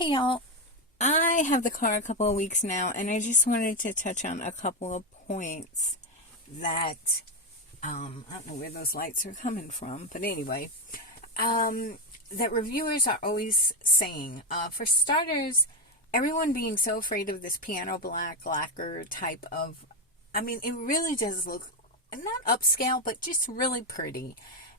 Hey y'all, I have the car a couple of weeks now, and I just wanted to touch on a couple of points that I don't know where those lights are coming from, but anyway, that reviewers are always saying. For starters, everyone being so afraid of this piano black lacquer type of, it really does look not upscale, but just really pretty.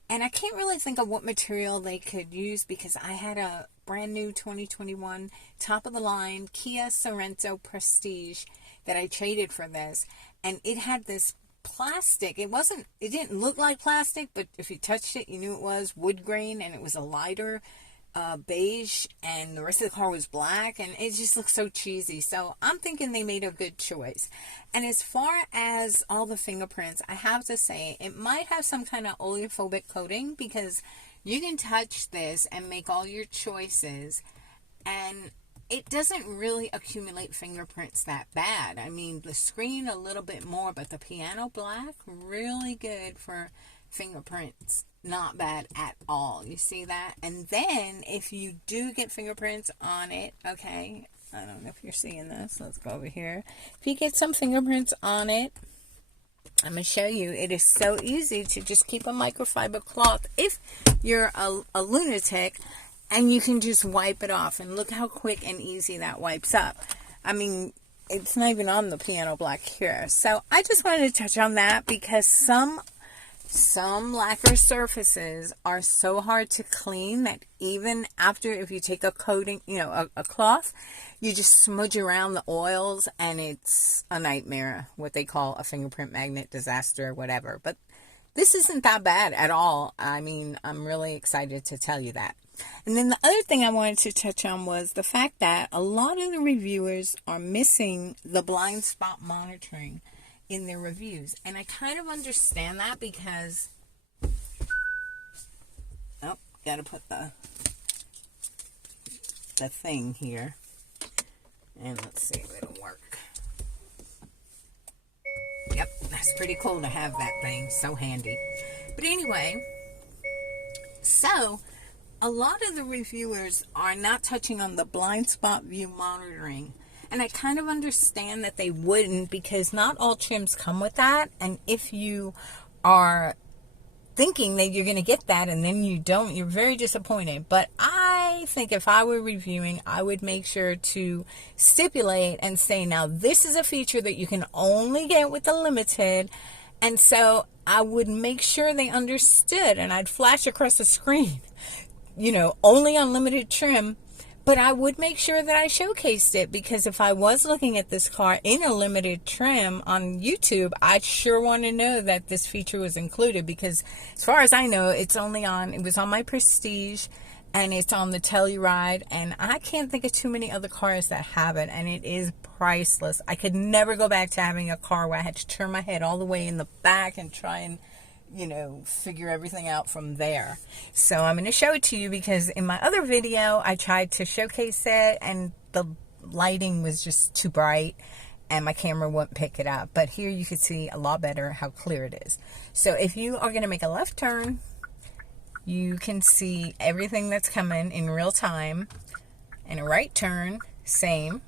And I can't really think of what material they could use because I had a brand new 2021 top of the line Kia Sorento Prestige that I traded for this. And it had this plastic. It didn't look like plastic, but if you touched it, you knew it was wood grain, and it was a lighter beige, and the rest of the car was black, and it just looks so cheesy. So I'm thinking they made a good choice. And as far as all the fingerprints, I have to say it might have some kind of oleophobic coating, because you can touch this and make all your choices, and it doesn't really accumulate fingerprints that bad. The screen a little bit more, but the piano black, really good for fingerprints. Not bad at all. You see that? And then if you do get fingerprints on it, okay, I don't know if you're seeing this. Let's go over here. If you get some fingerprints on it, I'm going to show you. It is so easy to just keep a microfiber cloth if you're a lunatic, and you can just wipe it off. And look how quick and easy that wipes up. It's not even on the piano black here. So I just wanted to touch on that because some lacquer surfaces are so hard to clean that even after, if you take a coating, a cloth, you just smudge around the oils, and it's a nightmare, what they call a fingerprint magnet disaster, whatever. But this isn't that bad at all. I'm really excited to tell you that. And then the other thing I wanted to touch on was the fact that a lot of the reviewers are missing the blind spot monitoring in their reviews. And I kind of understand that because, gotta put the thing here. And let's see if it'll work. Yep, that's pretty cool to have that thing. So handy. But anyway, so a lot of the reviewers are not touching on the blind spot view monitoring. And I kind of understand that they wouldn't, because not all trims come with that. And if you are thinking that you're going to get that and then you don't, you're very disappointed. But I think if I were reviewing, I would make sure to stipulate and say, now this is a feature that you can only get with the limited. And so I would make sure they understood, and I'd flash across the screen, only unlimited trim. But I would make sure that I showcased it, because if I was looking at this car in a limited trim on YouTube, I'd sure want to know that this feature was included, because as far as I know, it was on my Prestige, and it's on the Telluride, and I can't think of too many other cars that have it, and it is priceless. I could never go back to having a car where I had to turn my head all the way in the back and try and figure everything out from there. So I'm going to show it to you, because in my other video, I tried to showcase it and the lighting was just too bright and my camera wouldn't pick it up. But here you can see a lot better how clear it is. So if you are going to make a left turn, you can see everything that's coming in real time. And a right turn, same.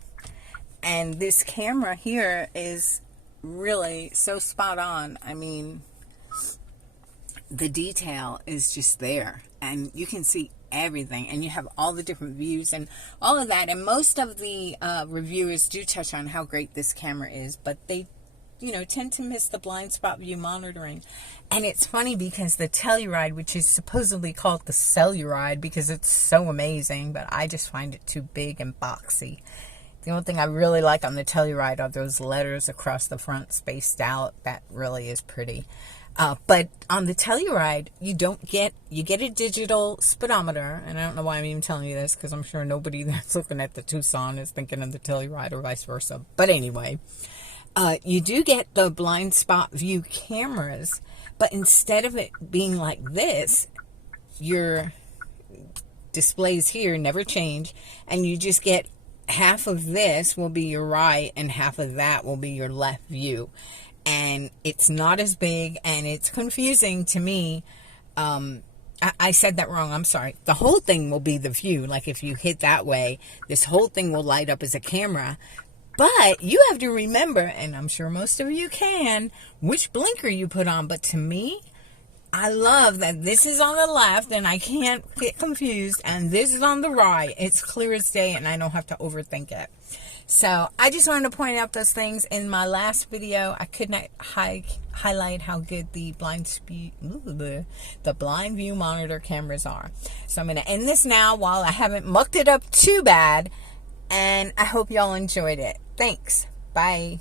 And this camera here is really so spot on. The detail is just there, and you can see everything, and you have all the different views and all of that. And most of the reviewers do touch on how great this camera is, but they tend to miss the blind spot view monitoring. And it's funny because the Telluride, which is supposedly called the Celluride because it's so amazing, but I just find it too big and boxy. The only thing I really like on the Telluride are those letters across the front spaced out. That really is pretty. But on the Telluride, you get a digital speedometer, and I don't know why I'm even telling you this, because I'm sure nobody that's looking at the Tucson is thinking of the Telluride or vice versa. But anyway, you do get the blind spot view cameras, but instead of it being like this, your displays here never change, and you just get half of this will be your right and half of that will be your left view. And it's not as big, and it's confusing to me I said that wrong. I'm sorry. The whole thing will be the view. Like if you hit that way, this whole thing will light up as a camera. But you have to remember, and I'm sure most of you can, which blinker you put on. But to me, I love that this is on the left and I can't get confused, and this is on the right. It's clear as day and I don't have to overthink it. So I just wanted to point out those things. In my last video, I could not highlight how good the blind view monitor cameras are. So I'm going to end this now while I haven't mucked it up too bad, and I hope y'all enjoyed it. Thanks. Bye.